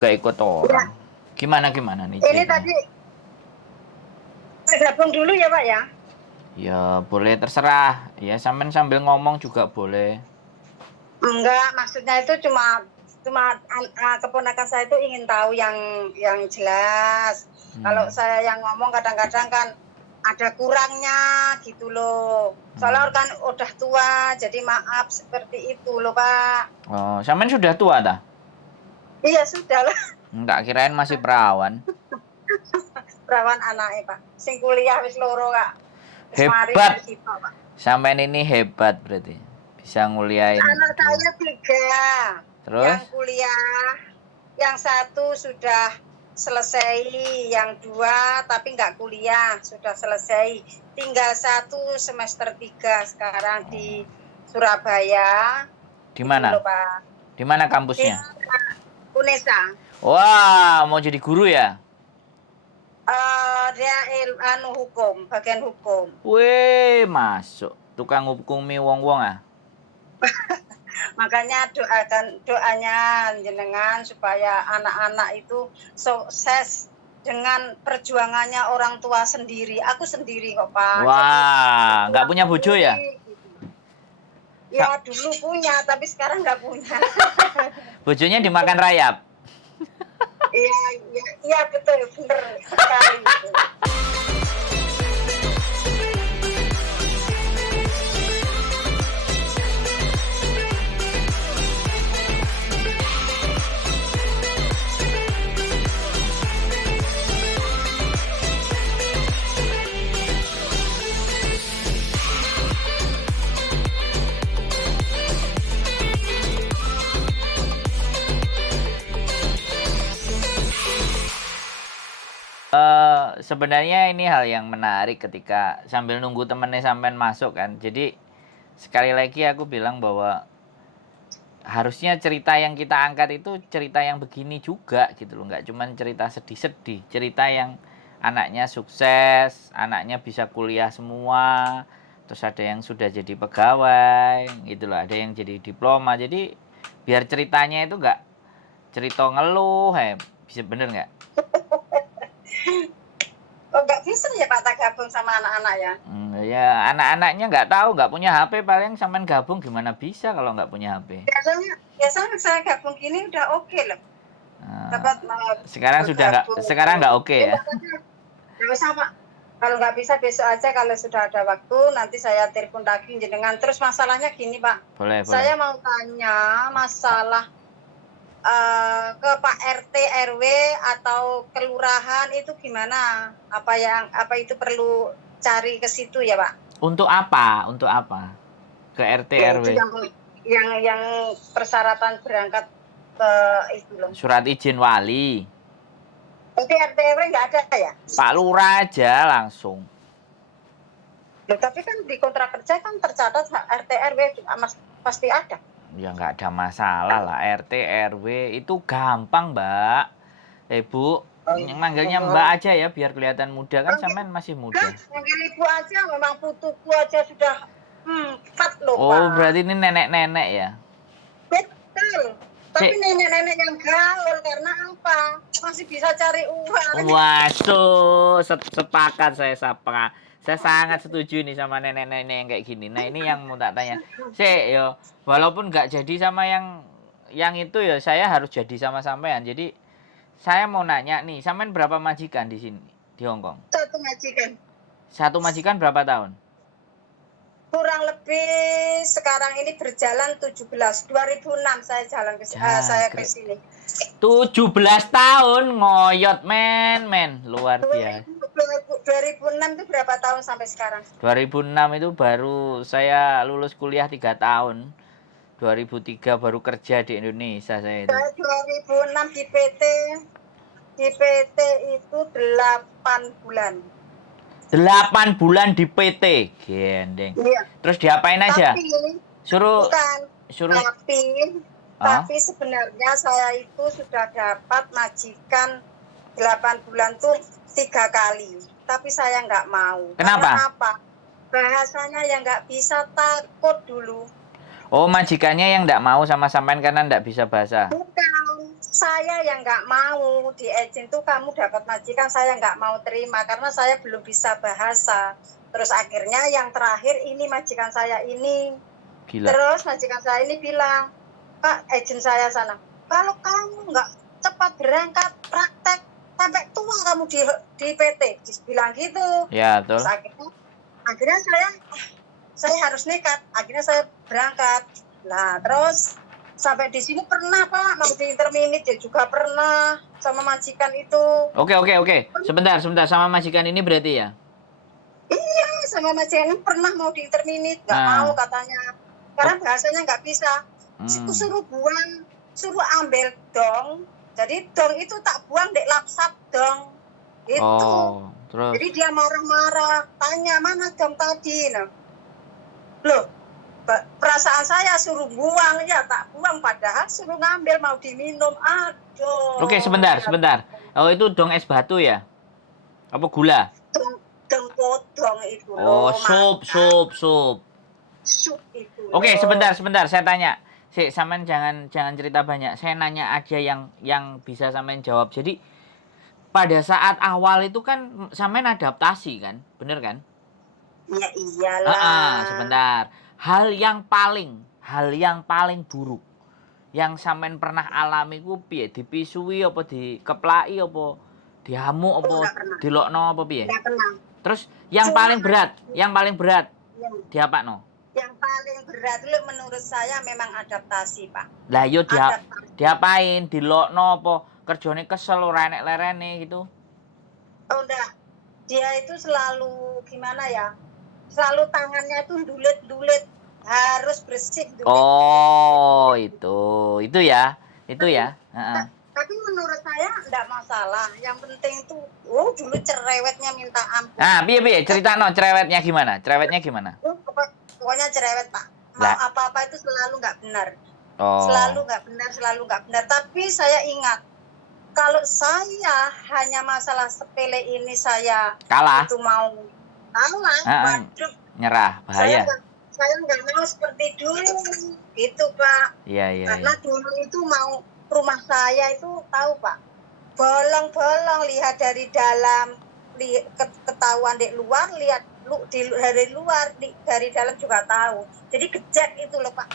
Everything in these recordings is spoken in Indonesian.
Gak ikut Ya, orang. Gimana nih ini ceritanya? tadi saya gabung dulu ya Pak ya. Ya boleh terserah. Ya sambil ngomong juga boleh. Enggak, maksudnya itu cuma cuma keponakan saya itu ingin tahu yang jelas. Kalau saya yang ngomong kadang-kadang kan ada kurangnya gitu loh. Soalnya kan udah tua, jadi maaf seperti itu loh Pak. Oh, sampean sudah tua dah? Iya sudah lah, Enggak, kirain masih perawan. perawan anaknya Pak. Sing kuliah wis loro Kak. Wis mari Hebat. situ Pak. Sampean ini hebat berarti. Bisa nguliahin Anak dua. saya 3, Terus? yang kuliah, yang satu sudah selesai, yang 2 tapi nggak kuliah, sudah selesai. Tinggal 1 semester 3 sekarang di Surabaya. Di Itu mana? loh Pak. Di mana Di kampusnya? Unesa. Wah, mau jadi guru ya? Dia hukum, bagian hukum. Weh, masuk. Tukang hukumi wong-wong ah. Makanya doanya jenengan supaya anak-anak itu sukses dengan perjuangannya orang tua sendiri. Aku sendiri kok Pak. Wah, nggak punya bojo ya? Ya dulu punya, tapi sekarang nggak punya. Bojonya dimakan rayap. Iya, iya betul, bener sekali. Sebenarnya ini hal yang menarik ketika sambil nunggu temennya sampean masuk kan. Jadi sekali lagi aku bilang bahwa harusnya cerita yang kita angkat itu cerita yang begini juga gitu loh. Nggak cuma cerita sedih-sedih. Cerita yang anaknya sukses, anaknya bisa kuliah semua. Terus ada yang sudah jadi pegawai gitu loh. Ada yang jadi diploma. Jadi biar ceritanya itu nggak cerita ngeluh. Bisa bener nggak? Oh nggak bisa ya Pak tak gabung sama anak-anak ya? Ya anak-anaknya nggak tahu, nggak punya HP, paling sampean gabung gimana bisa kalau nggak punya HP. Biasanya saya gabung gini udah oke loh. Dapat Sekarang nggak oke ya? Nggak usah Pak. Kalau nggak bisa besok aja, kalau sudah ada waktu nanti saya telepon lagi jenengan. Terus masalahnya gini Pak. Boleh. Saya mau tanya masalah ke Pak RT RW atau kelurahan itu gimana? Apa itu perlu cari ke situ ya Pak? Untuk apa? Ke RT Ya, RW. itu yang persyaratan berangkat ke itu loh. Surat izin wali. Nanti RT RW nggak ada ya? Pak Lurah aja langsung. Loh, tapi kan di kontrak kerja kan tercatat RT RW pasti ada. Ya nggak ada masalah lah, RT RW itu gampang Mbak. Bu, manggilnya Mbak aja ya biar kelihatan muda, kan sampean masih muda. Manggil ibu aja, memang putuku aja sudah 4 loh Pak. Oh berarti ini nenek-nenek ya? Betul. Tapi nenek-nenek yang gaul karena apa? Masih bisa cari uang. Waduh, sepakat saya sapa. Saya sangat setuju nih sama nenek-nenek yang kayak gini. Nah ini yang mau tak tanya. Yo, walaupun nggak jadi sama yang itu ya, saya harus jadi sama sampean. Jadi saya mau nanya nih, sampean berapa majikan di sini di Hongkong? 1 majikan. 1 majikan berapa tahun? Kurang lebih sekarang ini berjalan 17. 2006 saya jalan ke sini. 17 tahun ngoyot men luar biasa. 2006 itu berapa tahun sampai sekarang? 2006 itu baru saya lulus kuliah 3 tahun. 2003 baru kerja di Indonesia saya itu. 2006 di PT itu 8 bulan. 8 bulan di PT, gendeng. Iya. Terus diapain aja? Tapi sebenarnya saya itu sudah dapat majikan 8 bulan tuh 3 kali. Tapi saya nggak mau. Kenapa? Karena apa? Bahasanya yang nggak bisa, takut dulu. Oh, majikannya yang nggak mau sama sampean karena nggak bisa bahasa? Bukan. Saya yang nggak mau di agent tuh kamu dapat majikan, saya nggak mau terima karena saya belum bisa bahasa. Terus akhirnya yang terakhir ini majikan saya ini. Gila. Terus majikan saya ini bilang, Pak, agent saya sana, kalau kamu nggak cepat berangkat praktek sampai tua kamu di PT, bilang gitu. Ya, betul. Terus akhirnya saya harus nekat. Akhirnya saya berangkat. Nah, terus sampai di sini pernah Pak mau di interminit ya juga pernah sama majikan itu. Oke. Sebentar sama majikan ini berarti ya? Iya, sama majikan ini pernah mau di interminit, nggak mau katanya. Karena bahasanya nggak bisa. Suruh buang, suruh ambil dong. Jadi dong itu tak buang dek lapsap dong. Itu. Terus. Jadi dia marah-marah, tanya mana dong tadi. Nah. Loh, perasaan saya suruh buang ya tak buang padahal suruh ngambil mau diminum. Aduh. Oke, sebentar. Oh, itu dong es batu ya? Apa gula? Dong podong itu loh. Sup. Sup itu. Oke, sebentar. Saya tanya. Sampean jangan cerita banyak. Saya nanya aja yang bisa sampean jawab. Jadi pada saat awal itu kan sampean adaptasi kan? Bener kan? Ya iyalah. Sebentar. Hal yang paling buruk yang sampean pernah alami ku piye? Dipisui apa dikeplaki apa dihamuk apa dilokno apa piye? Enggak pernah. Terus yang paling berat diapakno? Yang paling berat itu menurut saya memang adaptasi, Pak. Lah yo diapain? Dilokno apa kerjane kesel ora enek lerene gitu? Oh enggak. Dia itu selalu gimana ya? Selalu tangannya itu dulet-dulet, harus bersih dulet. Oh, itu ya. Tapi menurut saya enggak masalah. Yang penting tuh dulu cerewetnya minta ampun. Nah, piye ceritano cerewetnya gimana? Pokoknya cerewet, Pak. Mau apa-apa itu selalu enggak benar. Selalu enggak benar. Tapi saya ingat kalau saya hanya masalah sepele ini saya kalah. Itu mau kalah, waduh, nyerah, bahaya. Saya nggak mau seperti dulu, gitu Pak. Iya. Karena dulu itu mau rumah saya itu tahu Pak, bolong-bolong lihat dari dalam, ketahuan di luar, lihat dari luar, dari dalam juga tahu. Jadi gejek itu loh Pak.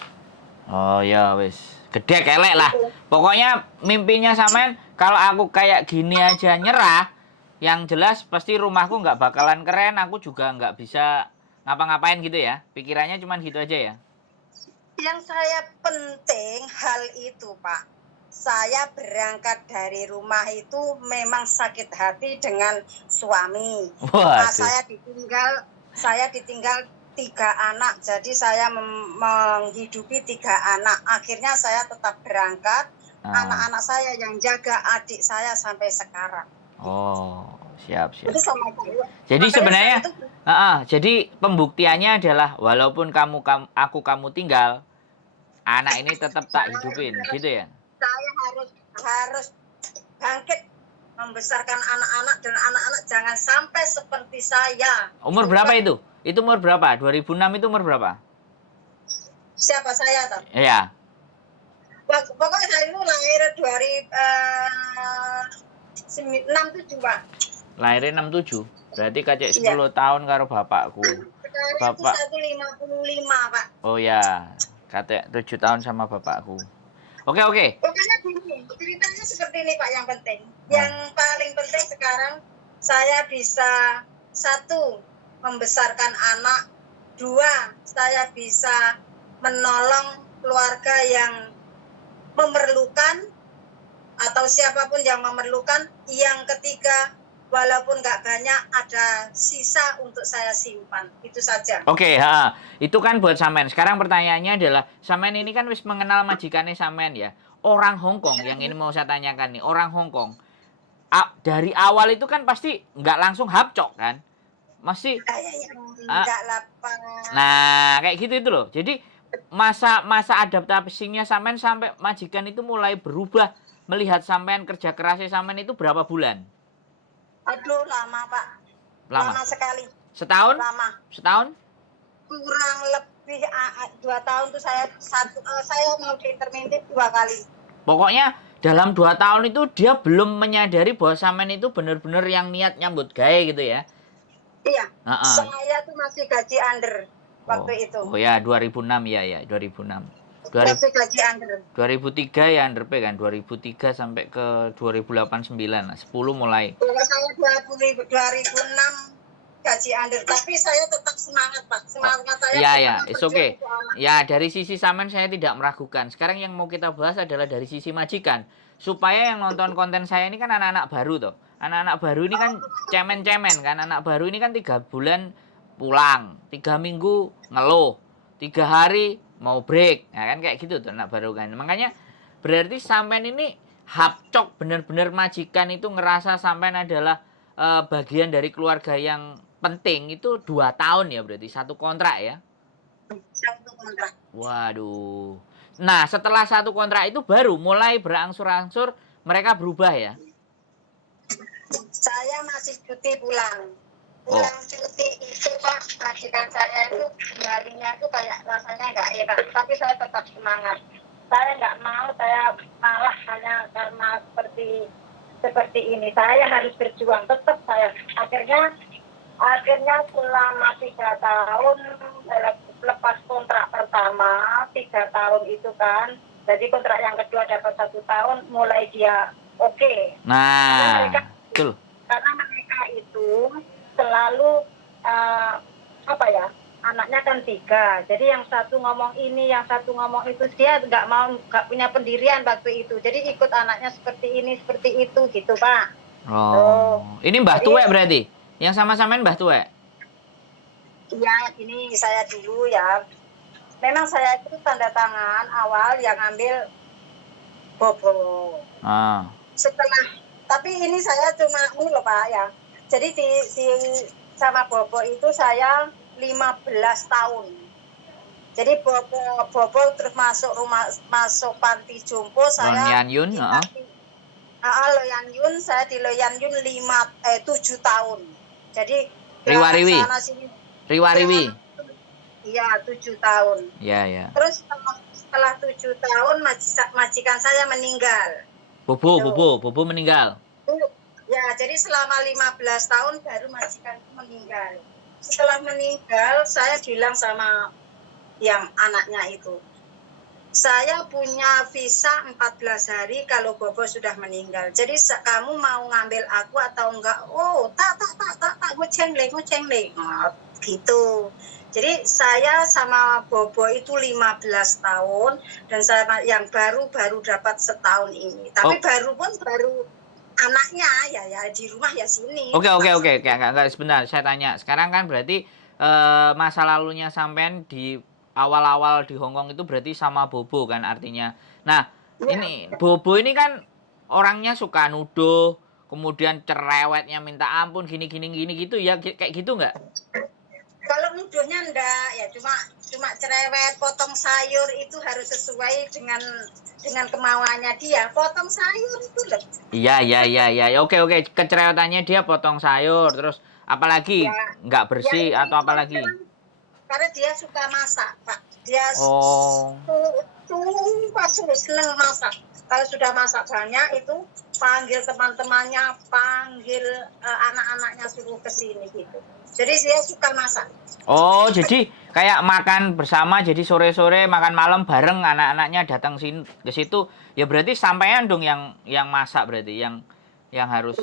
Oh ya wis, gede kelek lah. Pokoknya mimpinya sampean kalau aku kayak gini aja nyerah. Yang jelas pasti rumahku nggak bakalan keren, aku juga nggak bisa ngapa-ngapain gitu ya. Pikirannya cuman gitu aja ya. Yang saya penting hal itu Pak. Saya berangkat dari rumah itu memang sakit hati dengan suami. Saya ditinggal 3 anak, jadi saya menghidupi 3 anak. Akhirnya saya tetap berangkat. Anak-anak saya yang jaga adik saya sampai sekarang. Oh, siap. Jadi sebenarnya, jadi pembuktiannya adalah walaupun kamu tinggal, anak ini tetap tak hidupin, gitu ya? Saya harus bangkit membesarkan anak-anak dan anak-anak jangan sampai seperti saya. Umur berapa itu? Itu umur berapa? 2006 itu umur berapa? Siapa saya toh? Iya. Pokoknya saya itu lahir 67 Pak. Lahirnya 67. Berarti kacek 10 tahun karo bapakku. Bapak 155 Pak. Oh ya, kacek 7 tahun sama bapakku. Oke. Pokoknya gini, ceritanya seperti ini Pak yang penting. Yang paling penting sekarang saya bisa 1 membesarkan anak, 2 saya bisa menolong keluarga yang memerlukan atau siapapun yang memerlukan. Yang ketiga, walaupun nggak banyak, ada sisa untuk saya simpan. Itu saja. Oke, itu kan buat sampean. Sekarang pertanyaannya adalah, sampean ini kan wis mengenal majikannya sampean ya. Orang Hong Kong yang ini mau saya tanyakan nih, orang Hong Kong. Dari awal itu kan pasti nggak langsung hapcok kan? Masih nggak lapang. Nah, kayak gitu itu loh. Jadi masa adaptasinya sampean sampai majikan itu mulai berubah melihat sampean kerja kerasnya sampean itu berapa bulan? Aduh, lama Pak. Lama sekali. Setahun? Lama. Setahun? Kurang lebih 2 tahun tuh saya mau diinterminit 2 kali. Pokoknya dalam 2 tahun itu dia belum menyadari bahwa sampean itu benar-benar yang niat nyambut gawe gitu ya. Iya, Heeh. saya tuh masih gaji under Oh. waktu itu. Oh ya 2006 ya 2006. Masih gaji under. 2003 ya under P kan 2003 sampai ke 2008 9 lah 10 mulai. Kalau saya 2006 gaji under, tapi saya tetap semangat Pak. Semangat saya Iya ya, pertama it's kerja okay. untuk anak. Ya dari sisi sampean saya tidak meragukan. Sekarang yang mau kita bahas adalah dari sisi majikan. Supaya yang nonton konten saya ini kan anak-anak baru toh. Anak-anak baru ini kan cemen-cemen kan. Anak baru ini kan 3 bulan pulang, 3 minggu ngeluh, 3 hari mau break. Nah kan kayak gitu tuh anak baru kan. Makanya berarti sampean ini hapcok bener-bener majikan itu ngerasa sampean adalah bagian dari keluarga yang penting itu 2 tahun ya berarti 1 kontrak ya. 1 kontrak. Waduh. Nah setelah 1 kontrak itu baru mulai berangsur-angsur mereka berubah ya. Saya masih cuti pulang. Oh. Pulang cuti itu Pak, majikan saya itu harinya itu kayak rasanya nggak enak. Tapi saya tetap semangat. Saya nggak mau, saya malah hanya karena seperti ini. Saya harus berjuang, tetap saya. Akhirnya selama 3 tahun lepas kontrak pertama 3 tahun itu kan, jadi kontrak yang kedua dapat 1 tahun, mulai dia oke. Nah, betul. Karena mereka itu selalu anaknya kan 3, jadi yang satu ngomong ini, yang satu ngomong itu, dia nggak punya pendirian waktu itu, jadi ikut anaknya seperti ini seperti itu gitu Pak. Oh, ini Mbah Tuwek berarti? Yang sama-samain Mbah Tuwek? Iya, ini saya dulu ya. Memang saya itu tanda tangan awal yang ambil Bobo. Tapi ini saya cuma ini loh Pak ya. Jadi sama Bobo itu saya 15 tahun. Jadi Bobo terus masuk panti jompo saya. Loyan Yun, Loyan Yun, saya di Loyan Yun 7 tahun. Jadi Riwariwi. Iya, 7 tahun. Iya. Terus setelah 7 tahun majikan saya meninggal. Bobo meninggal. Ya, jadi selama 15 tahun baru majikan meninggal. Setelah meninggal, saya bilang sama yang anaknya itu, saya punya visa 14 hari kalau Bobo sudah meninggal. Jadi kamu mau ngambil aku atau enggak? Oh, tak, ngoceng le. Nah, gitu. Jadi saya sama Bobo itu 15 tahun dan sama yang baru dapat setahun ini. Tapi baru anaknya ya di rumah ya sini. Oke. Enggak sebentar, saya tanya. Sekarang kan berarti masa lalunya sampean di awal-awal di Hongkong itu berarti sama Bobo kan artinya. Nah, ini Bobo ini kan orangnya suka nuduh, kemudian cerewetnya minta ampun gini gitu ya, kayak gitu enggak? Kalau nuduhnya enggak, ya cuma cerewet, potong sayur itu harus sesuai dengan kemauannya dia. Potong sayur itu loh. Iya. Oke. Kecerewetannya dia potong sayur, terus apalagi enggak bersih atau apalagi? Karena dia suka masak, Pak. Dia seneng masak. Kalau sudah masak banyak itu panggil teman-temannya, panggil anak-anaknya suruh ke sini gitu. Jadi dia suka masak. Oh, jadi kayak makan bersama, jadi sore-sore makan malam bareng anak-anaknya datang ke situ. Ya berarti sampean dong yang masak berarti yang harus.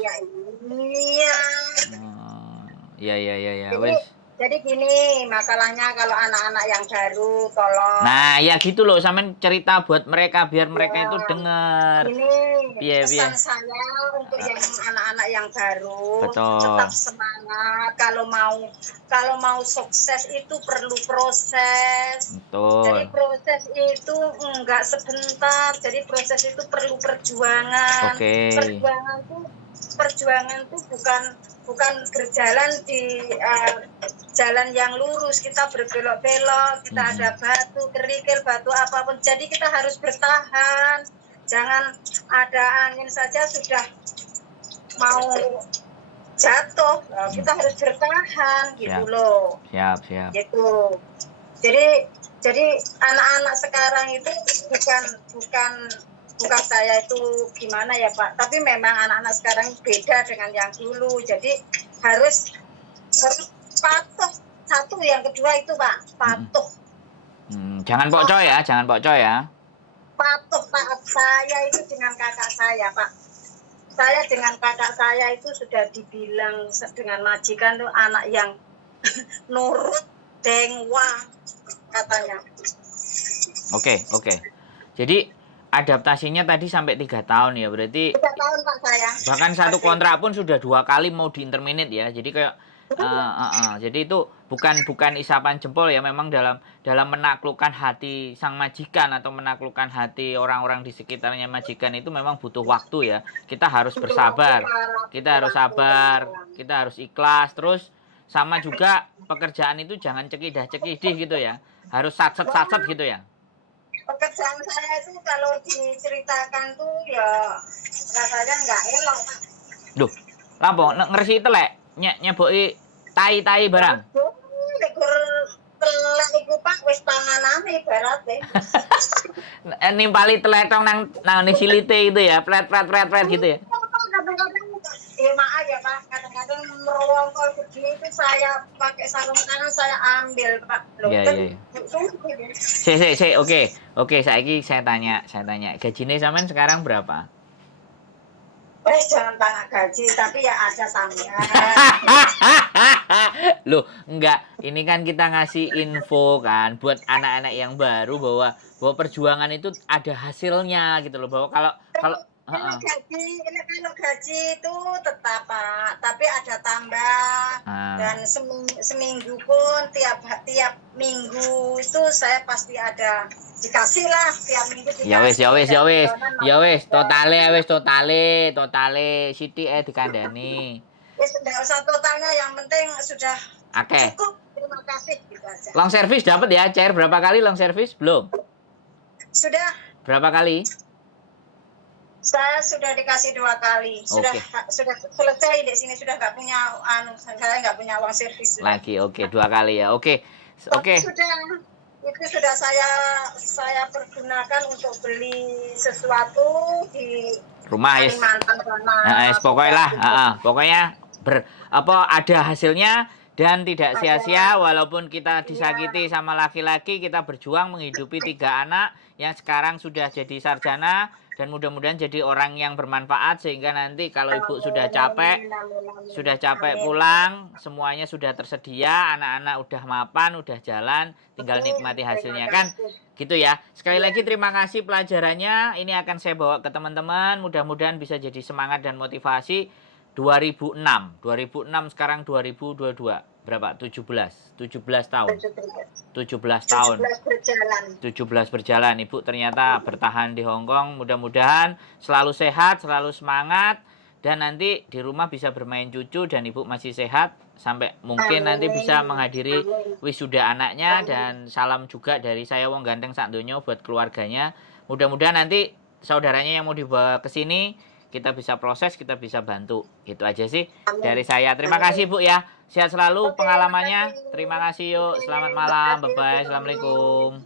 Iya. Iya. Wes. Jadi gini, masalahnya kalau anak-anak yang baru tolong. Nah, ya gitu loh, sampean cerita buat mereka biar mereka itu dengar. Ini pesan saya untuk yang anak-anak yang baru. Betul. Tetap semangat. Kalau mau sukses itu perlu proses. Betul. Jadi proses itu enggak sebentar. Jadi proses itu perlu perjuangan. Oke. Perjuangan tuh bukan berjalan di jalan yang lurus, kita berbelok-belok, kita ada batu, kerikil, batu apapun. Jadi kita harus bertahan. Jangan ada angin saja sudah mau jatuh. Kita harus bertahan gitu loh. Siap. Gitu. Jadi anak-anak sekarang itu bukan bukan saya itu gimana ya Pak, tapi memang anak-anak sekarang beda dengan yang dulu, jadi harus patuh. Satu, yang kedua itu Pak, patuh. Jangan pokcoy ya, jangan pokcoy ya. Patuh Pak, saya itu dengan kakak saya Pak. Saya dengan kakak saya itu sudah dibilang dengan majikan tuh anak yang nurut, dengwa katanya. Oke. Jadi adaptasinya tadi sampai 3 tahun ya, berarti 3 tahun Pak saya. bahkan satu kontrak pun sudah 2 kali mau diinterminate ya. Jadi kayak jadi itu bukan isapan jempol ya, memang dalam menaklukkan hati sang majikan atau menaklukkan hati orang-orang di sekitarnya majikan itu memang butuh waktu ya. Kita harus bersabar, kita harus sabar, kita harus ikhlas. Terus sama juga pekerjaan itu jangan cekidah-cekidih gitu ya, harus satset gitu ya. Pekerjaan saya itu kalau diceritakan tuh ya rasanya nggak elok Pak. Duh, lapo ngersi telek nyeboki tai barang. Likur telek iku Pak wis panganane ibarate. Nimpali teletong nang silite itu ya, pret gitu ya. Kadang-kadang ya maaf ya Pak, kadang-kadang merongkol begini itu saya pakai sarung tangan saya ambil Pak. Loh, Iya. Oke, saya tanya. Gajinya sampean sekarang berapa? Jangan tanya gaji, tapi ya ada sampean. Loh, enggak. Ini kan kita ngasih info kan buat anak-anak yang baru bahwa perjuangan itu ada hasilnya gitu loh. Bahwa kalau Kalau gaji itu tetap Pak, tapi ada tambah. Dan seminggu pun tiap minggu itu saya pasti ada dikasih lah tiap minggu dikasih. Ya wis, totale sithik dikandani. Ya sudah usah totalnya, yang penting sudah Oke. cukup. Terima kasih gitu aja. Long service dapat ya, Cair berapa kali long service? Belum. Sudah. Berapa kali? Saya sudah dikasih 2 kali. Sudah selesai di sini, sudah nggak punya saya nggak punya uang servis. Lagi 2 kali ya. Oke. Itu sudah saya pergunakan untuk beli sesuatu di rumah ya. Pokoknya ada hasilnya dan tidak sia-sia walaupun kita disakiti sama laki-laki, kita berjuang menghidupi 3 anak yang sekarang sudah jadi sarjana dan mudah-mudahan jadi orang yang bermanfaat sehingga nanti kalau ibu sudah capek pulang, semuanya sudah tersedia, anak-anak udah mapan, udah jalan, tinggal nikmati hasilnya kan. Gitu ya. Sekali lagi terima kasih pelajarannya. Ini akan saya bawa ke teman-teman, mudah-mudahan bisa jadi semangat dan motivasi. 2006 sekarang 2022 berapa? 17 tahun 17 berjalan ibu ternyata bertahan di Hong Kong. Mudah-mudahan selalu sehat, selalu semangat, dan nanti di rumah bisa bermain cucu dan ibu masih sehat sampai mungkin nanti bisa menghadiri wisuda anaknya. Dan salam juga dari saya wong ganteng sak donya buat keluarganya. Mudah-mudahan nanti saudaranya yang mau dibawa ke sini kita bisa proses, kita bisa bantu. Itu aja sih dari saya. Terima kasih Bu ya. Sehat selalu pengalamannya. Terima kasih yuk. Selamat malam. Bye-bye. Assalamualaikum.